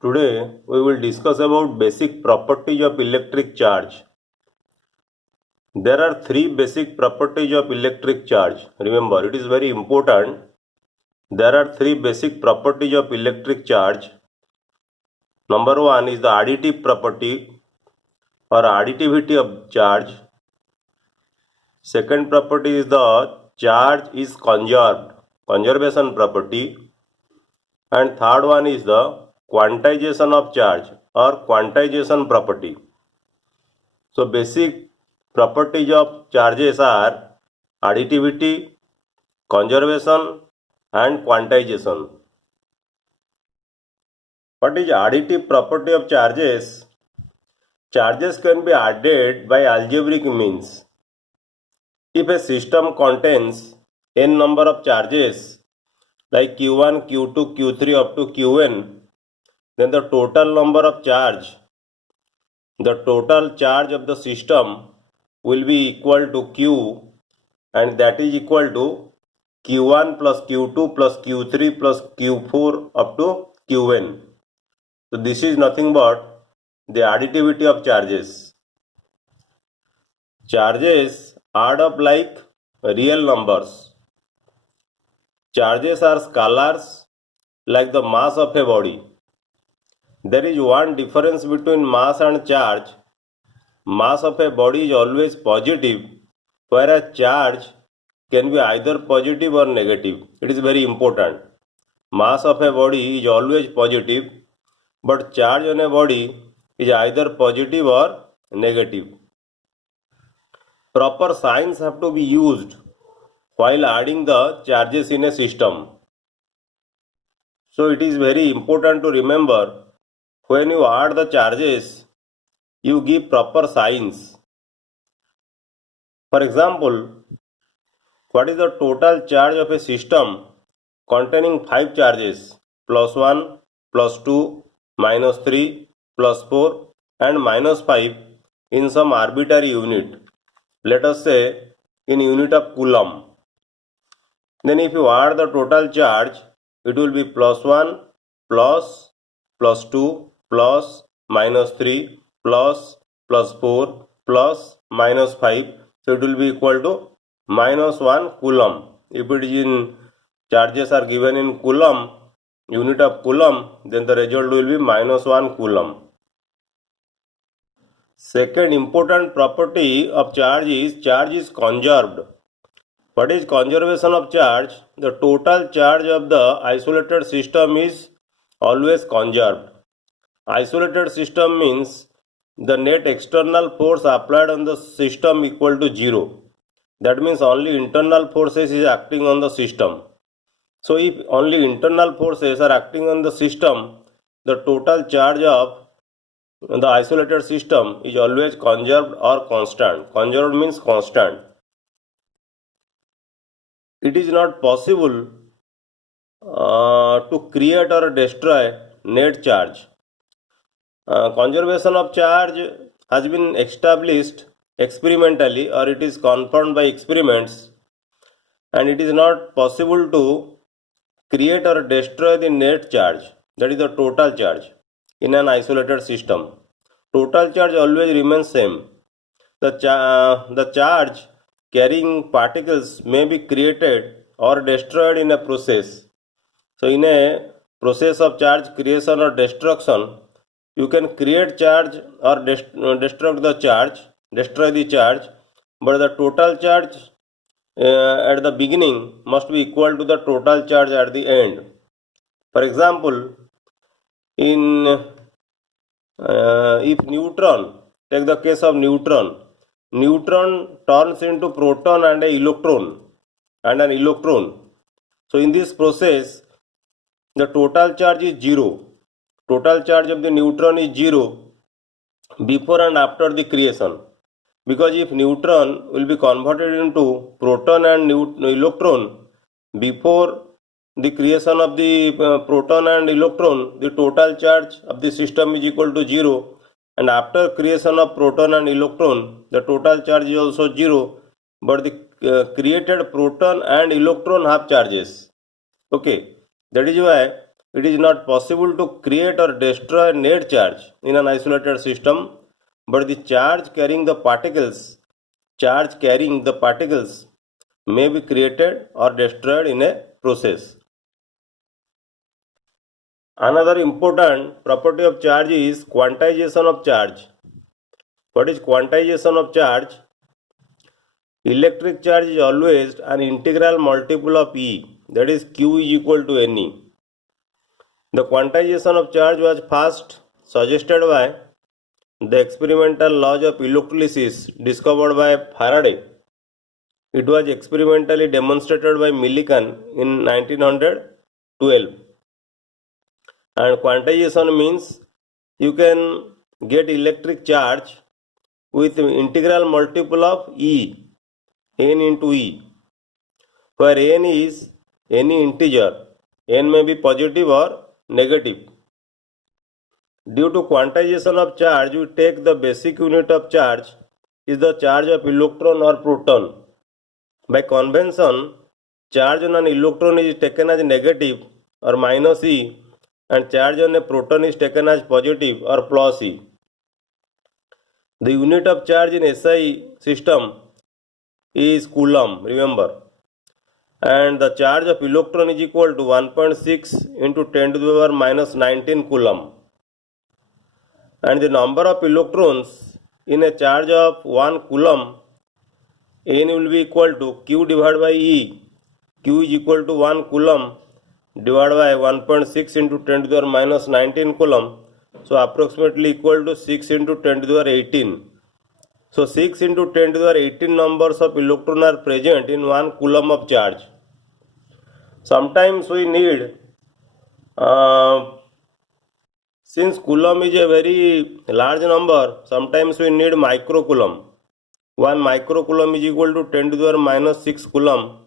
Today we will discuss about basic properties of electric charge. There are three basic properties of electric charge. Remember, it is very important. There are three basic properties of electric charge. Number one is the additive property or additivity of charge. Second property is the charge is conserved, conservation property. And third one is the quantization of charge or quantization property. So basic properties of charges are additivity, conservation and quantization. What is additive property of charges? Charges can be added by algebraic means. If a system contains n number of charges like q1, q2, q3 up to qn, then the total number of charge, the total charge of the system will be equal to q, and that is equal to q1 plus q2 plus q3 plus q4 up to qn. So this is nothing but the additivity of charges. Charges add up like real numbers. Charges are scalars like the mass of a body. There is one difference between mass and charge. Mass of a body is always positive, whereas charge can be either positive or negative. It is very important. Mass of a body is always positive, but charge on a body is either positive or negative. Proper signs have to be used while adding the charges in a system. So it is very important to remember, when you add the charges, you give proper signs. For example, what is the total charge of a system containing 5 charges? Plus 1, plus 2, minus 3, plus 4 and minus 5 in some arbitrary unit. Let us say in unit of coulomb. Then if you add the total charge, it will be plus 1, plus 2, plus minus 3, plus 4, plus minus 5. So it will be equal to minus 1 coulomb. If it is in charges are given in coulomb, unit of coulomb, then the result will be minus 1 coulomb. Second important property of charge is conserved. What is conservation of charge? The total charge of the isolated system is always conserved. Isolated system means the net external force applied on the system equal to 0. That means only internal forces is acting on the system. So if only internal forces are acting on the system, the total charge of the isolated system is always conserved or constant. Conserved means constant. It is not possible to create or destroy net charge. Conservation of charge has been established experimentally, or it is confirmed by experiments, and it is not possible to create or destroy the net charge, that is the total charge, in an isolated system. Total charge always remains same. The charge carrying particles may be created or destroyed in a process. So in a process of charge creation or destruction, you can create charge or destroy the charge, but the total charge at the beginning must be equal to the total charge at the end. For example, in if neutron, take the case of neutron turns into proton and an electron. So in this process, the total charge is 0. Total charge of the neutron is 0 before and after the creation, because if neutron will be converted into proton and electron before the creation of the proton and electron, the total charge of the system is equal to 0, and after creation of proton and electron, the total charge is also 0, but the created proton and electron have charges. Okay, that is why it is not possible to create or destroy net charge in an isolated system, but the charge carrying the particles may be created or destroyed in a process. Another important property of charge is quantization of charge. What is quantization of charge? Electric charge is always an integral multiple of E, that is Q is equal to Ne. The quantization of charge was first suggested by the experimental laws of electrolysis discovered by Faraday. It was experimentally demonstrated by Millikan in 1912. And quantization means you can get electric charge with integral multiple of E, n into E, where n is any integer. N may be positive or negative. Due to quantization of charge, we take the basic unit of charge is the charge of electron or proton. By convention, charge on an electron is taken as negative or minus E, and charge on a proton is taken as positive or plus E. The unit of charge in SI system is coulomb, remember. And the charge of electron is equal to 1.6 into 10 to the power minus 19 coulomb. And the number of electrons in a charge of 1 coulomb, n will be equal to Q divided by E. Q is equal to 1 coulomb divided by 1.6 into 10 to the power minus 19 coulomb. So approximately equal to 6 into 10 to the power 18. So 6 into 10 to the power 18 numbers of electrons are present in 1 coulomb of charge. Sometimes we need, since coulomb is a very large number, sometimes we need microcoulomb. 1 microcoulomb is equal to 10 to the power minus 6 coulomb,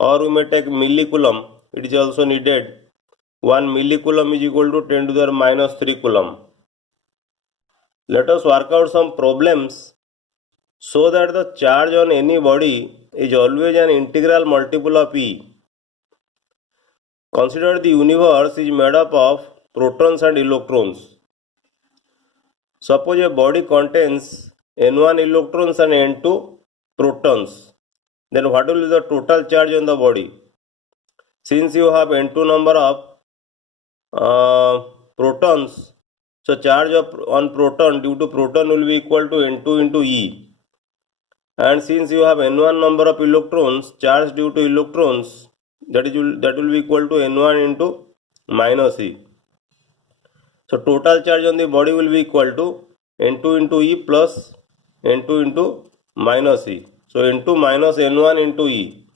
or we may take millicoulomb, it is also needed. 1 millicoulomb is equal to 10 to the power minus 3 coulomb. Let us work out some problems so that the charge on any body is always an integral multiple of E. Consider the universe is made up of protons and electrons. Suppose a body contains N1 electrons and N2 protons. Then what will be the total charge on the body? Since you have N2 number of protons, so charge on proton due to proton will be equal to N2 into E. And since you have N1 number of electrons, charge due to electrons, that will be equal to N1 into minus E. So total charge on the body will be equal to N2 into E plus N2 into minus E. So N2 minus N1 into E.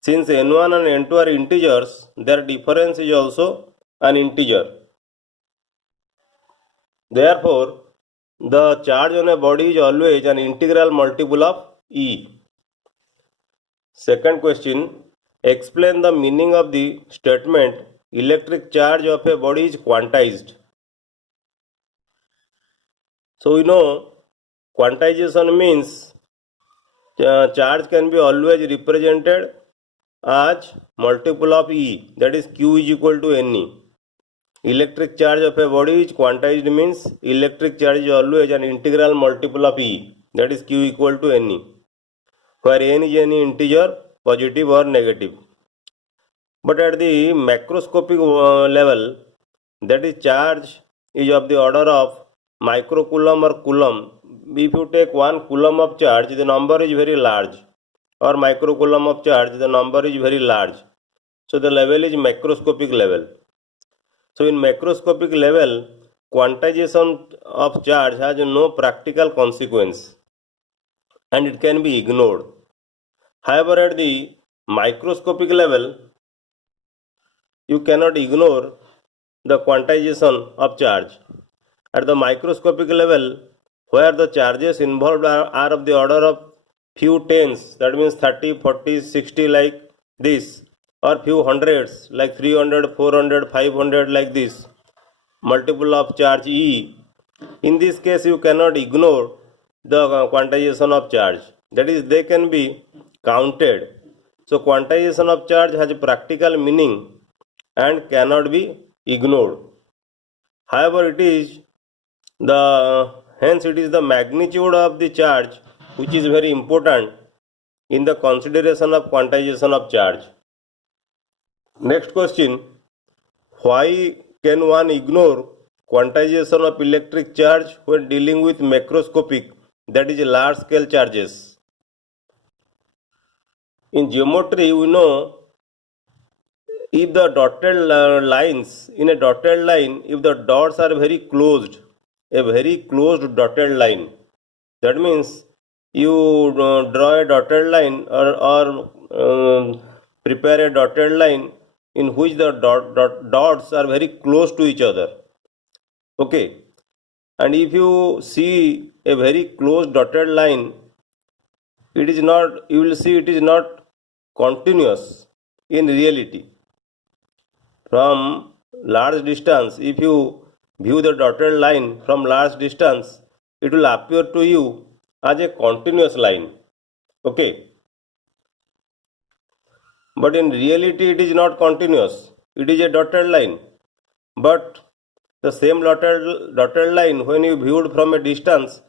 Since N1 and N2 are integers, their difference is also an integer. Therefore, the charge on a body is always an integral multiple of E. Second question, explain the meaning of the statement electric charge of a body is quantized. So we know quantization means charge can be always represented as multiple of E, that is Q is equal to Ne. Electric charge of a body is quantized means electric charge is always an integral multiple of E, that is Q equal to Ne, where N is any integer, positive or negative. But at the macroscopic level, that is charge is of the order of microcoulomb or coulomb. If you take 1 coulomb of charge, the number is very large, or microcoulomb of charge, the number is very large. So the level is macroscopic level. So in macroscopic level, quantization of charge has no practical consequence and it can be ignored. However, at the microscopic level, you cannot ignore the quantization of charge. At the microscopic level, where the charges involved are of the order of few tens, that means 30, 40, 60 like this, or few hundreds like 300, 400, 500 like this, multiple of charge E. In this case, you cannot ignore the quantization of charge. That is, they can be counted. So quantization of charge has a practical meaning and cannot be ignored. However, it is the magnitude of the charge which is very important in the consideration of quantization of charge. Next question: why can one ignore quantization of electric charge when dealing with macroscopic, that is large scale charges? In geometry, we know if the dotted lines in a dotted line, if the dots are very closed, a very closed dotted line, that means you draw a dotted line or prepare a dotted line in which the dots are very close to each other. Okay, and if you see a very close dotted line, it is not, you will see it is not continuous in reality. From large distance, if you view the dotted line from large distance, it will appear to you as a continuous line. Okay, but in reality it is not continuous, it is a dotted line. But the same dotted line, when you viewed from a distance,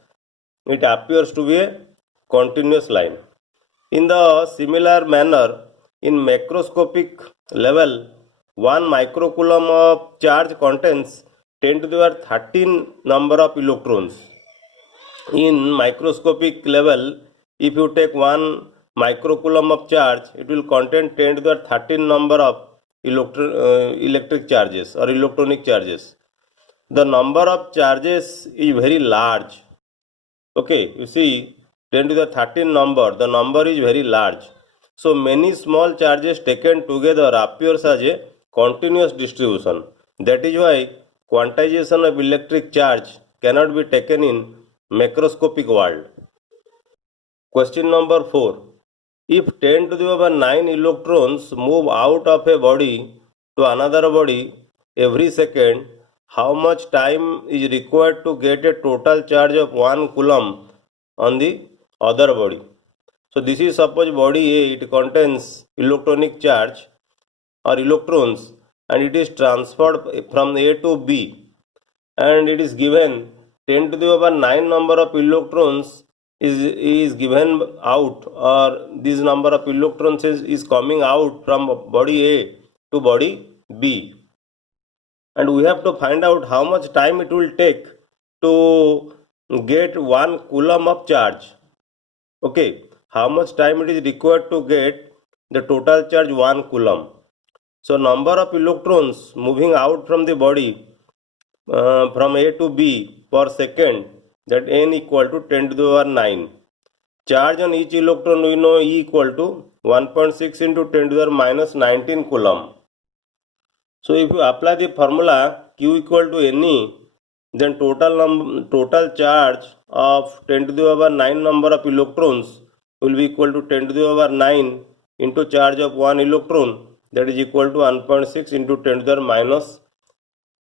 it appears to be a continuous line. In the similar manner, in macroscopic level, 1 microcoulomb of charge contains 10 to the power 13 number of electrons. In microscopic level, if you take 1 microcoulomb of charge, it will contain 10 to the power 13 number of electric charges or electronic charges. The number of charges is very large. Okay, you see 10 to the 13 number, the number is very large. So many small charges taken together appears as a continuous distribution. That is why quantization of electric charge cannot be taken in macroscopic world. Question number 4. If 10 to the power 9 electrons move out of a body to another body every second, how much time is required to get a total charge of 1 coulomb on the other body? So this is suppose body A, it contains electronic charge or electrons, and it is transferred from A to B, and it is given 10 to the power 9 number of electrons is given out, or this number of electrons is coming out from body A to body B, and we have to find out how much time it will take to get 1 coulomb of charge. Okay, how much time it is required to get the total charge 1 coulomb. So number of electrons moving out from the body from A to B per second, that n equal to 10 to the power 9. Charge on each electron we know E equal to 1.6 into 10 to the power minus 19 coulomb. So if you apply the formula Q equal to Ne, then total charge of 10 to the power 9 number of electrons will be equal to 10 to the power 9 into charge of 1 electron, that is equal to 1.6 into 10 to the power minus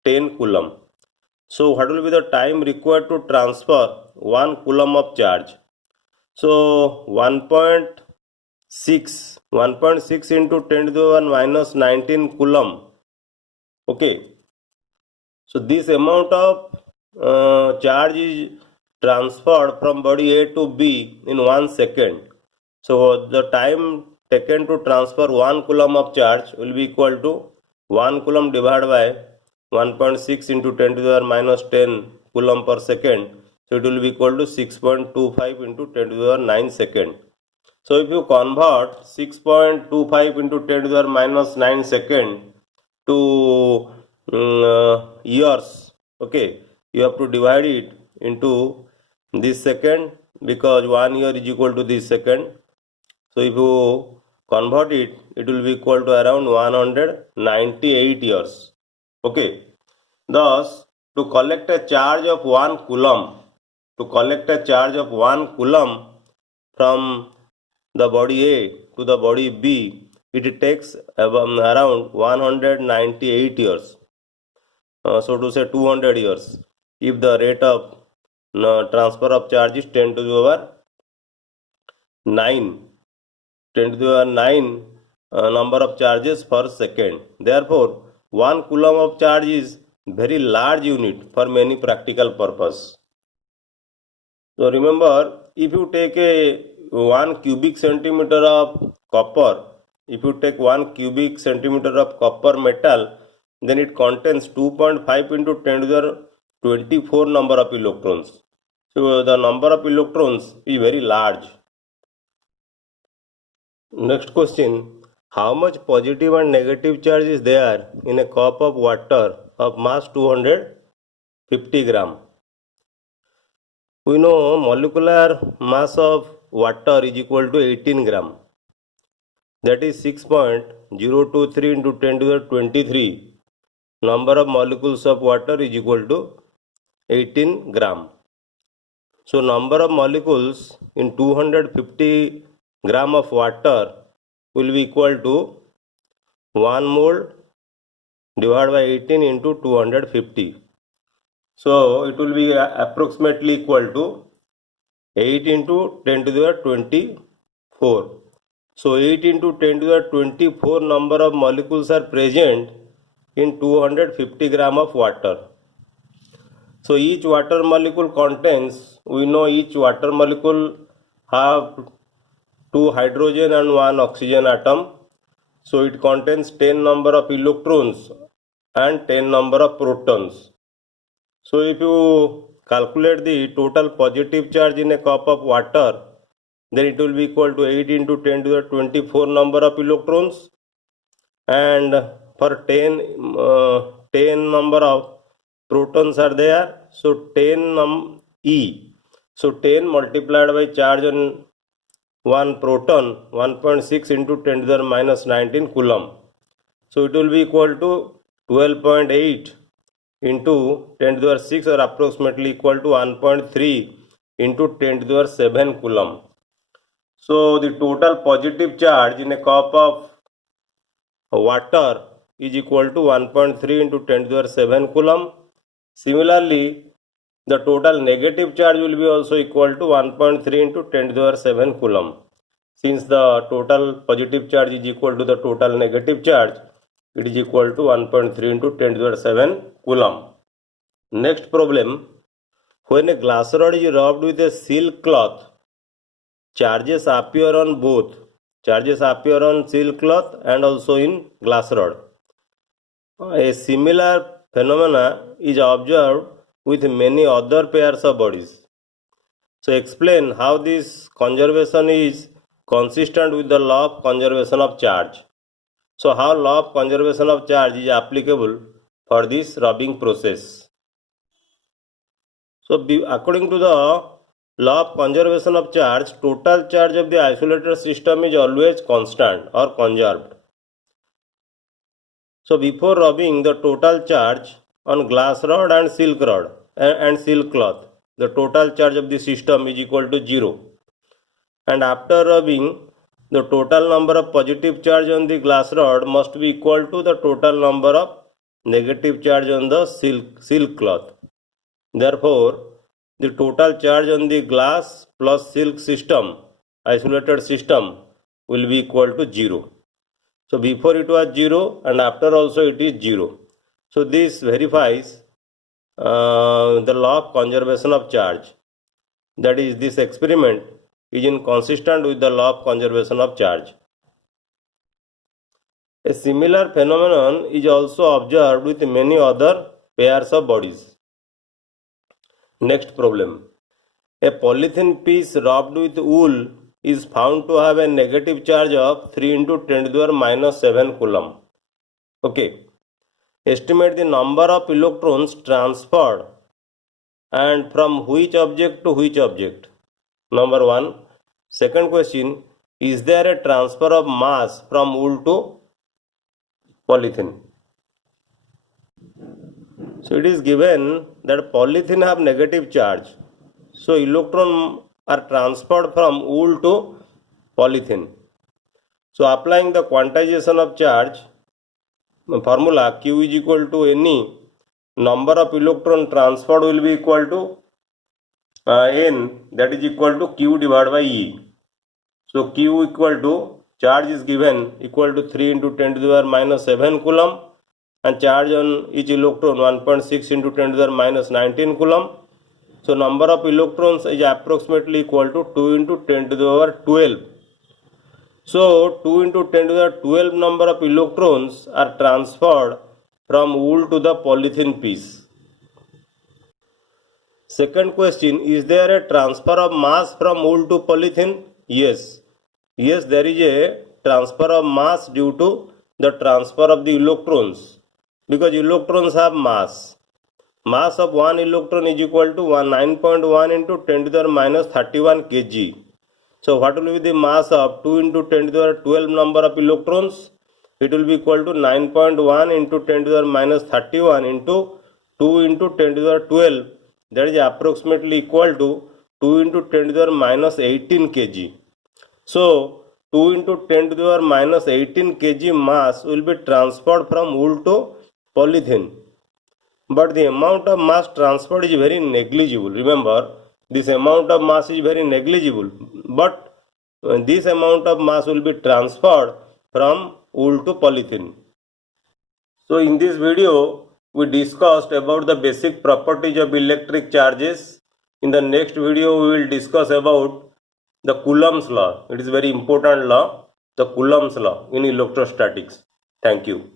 10 coulomb. So what will be the time required to transfer 1 coulomb of charge? So 1.6 into 10 to the power minus 19 coulomb. Okay, so this amount of charge is transferred from body A to B in 1 second. So the time taken to transfer 1 coulomb of charge will be equal to 1 coulomb divided by 1.6 into 10 to the power minus 10 coulomb per second. So it will be equal to 6.25 into 10 to the power 9 second. So if you convert 6.25 into 10 to the power minus 9 second to years, okay, you have to divide it into this second, because 1 year is equal to this second. So if you convert it, it will be equal to around 198 years. Okay, thus to collect a charge of 1 coulomb, from the body A to the body B, it takes around 198 years. So to say 200 years, if the rate of transfer of charge is 10 to the power 9 number of charges per second. Therefore, 1 coulomb of charge is very large unit for many practical purpose. So remember, if you take a 1 cubic centimeter of copper, if you take 1 cubic centimeter of copper metal, then it contains 2.5 into 10 to the 24 number of electrons. So the number of electrons is very large. Next question, how much positive and negative charge is there in a cup of water of mass 250 gram? We know molecular mass of water is equal to 18 gram. That is 6.023 into 10 to the 23. Number of molecules of water is equal to 18 gram. So number of molecules in 250 gram of water will be equal to 1 mole divided by 18 into 250. So it will be approximately equal to 8 into 10 to the 24. So 8 into 10 to the 24 number of molecules are present in 250 gram of water. So each water molecule contains, we know each water molecule have 2 hydrogen and 1 oxygen atom. So it contains 10 number of electrons and 10 number of protons. So if you calculate the total positive charge in a cup of water, then it will be equal to 8 into 10 to the 24 number of electrons, and for 10 number of protons are there, so 10 E. So 10 multiplied by charge on 1 proton, 1.6 into 10 to the minus 19 coulomb. So it will be equal to 12.8 into 10 to the 6, or approximately equal to 1.3 into 10 to the 7 coulomb. So the total positive charge in a cup of water is equal to 1.3 into 10 to the 7 coulomb. Similarly, the total negative charge will be also equal to 1.3 into 10 to the 7 coulomb. Since the total positive charge is equal to the total negative charge, it is equal to 1.3 into 10 to the 7 coulomb. Next problem, when a glass rod is rubbed with a silk cloth, charges appear on both. Charges appear on silk cloth and also in glass rod. A similar phenomena is observed with many other pairs of bodies. So explain how this conservation is consistent with the law of conservation of charge. So how law of conservation of charge is applicable for this rubbing process? So according to the law of conservation of charge, total charge of the isolated system is always constant or conserved. So before rubbing the total charge on glass rod and silk cloth, the total charge of the system is equal to 0. And after rubbing, the total number of positive charge on the glass rod must be equal to the total number of negative charge on the silk cloth. Therefore, the total charge on the glass plus silk system, isolated system, will be equal to 0. So before it was 0 and after also it is 0. So this verifies the law of conservation of charge. That is, this experiment is inconsistent with the law of conservation of charge. A similar phenomenon is also observed with many other pairs of bodies. Next problem. A polythene piece rubbed with wool is found to have a negative charge of 3 into 10 to the minus 7 coulomb. Okay. Estimate the number of electrons transferred and from which object to which object. Number 1. Second question, is there a transfer of mass from wool to polythene? So it is given that polythene have negative charge. So electrons are transferred from wool to polythene. So applying the quantization of charge formula, Q is equal to any number of electron transferred will be equal to N, that is equal to Q divided by E. So Q equal to charge is given equal to 3 into 10 to the power minus 7 coulomb, and charge on each electron 1.6 into 10 to the minus 19 coulomb. So number of electrons is approximately equal to 2 into 10 to the power 12. So 2 into 10 to the 12 number of electrons are transferred from wool to the polythene piece. Second question, is there a transfer of mass from wool to polythene? Yes. Yes, there is a transfer of mass due to the transfer of the electrons, because electrons have mass. Mass of one electron is equal to 9.1 into 10 to the minus 31 kg. So what will be the mass of 2 into 10 to the 12 number of electrons? It will be equal to 9.1 into 10 to the minus 31 into 2 into 10 to the 12. That is approximately equal to 2 into 10 to the minus 18 kg. So 2 into 10 to the minus 18 kg mass will be transferred from wool to polythene. But the amount of mass transferred is very negligible. Remember, this amount of mass is very negligible. But this amount of mass will be transferred from wool to polythene. So in this video, we discussed about the basic properties of electric charges. In the next video, we will discuss about the Coulomb's law. It is very important law, the Coulomb's law in electrostatics. Thank you.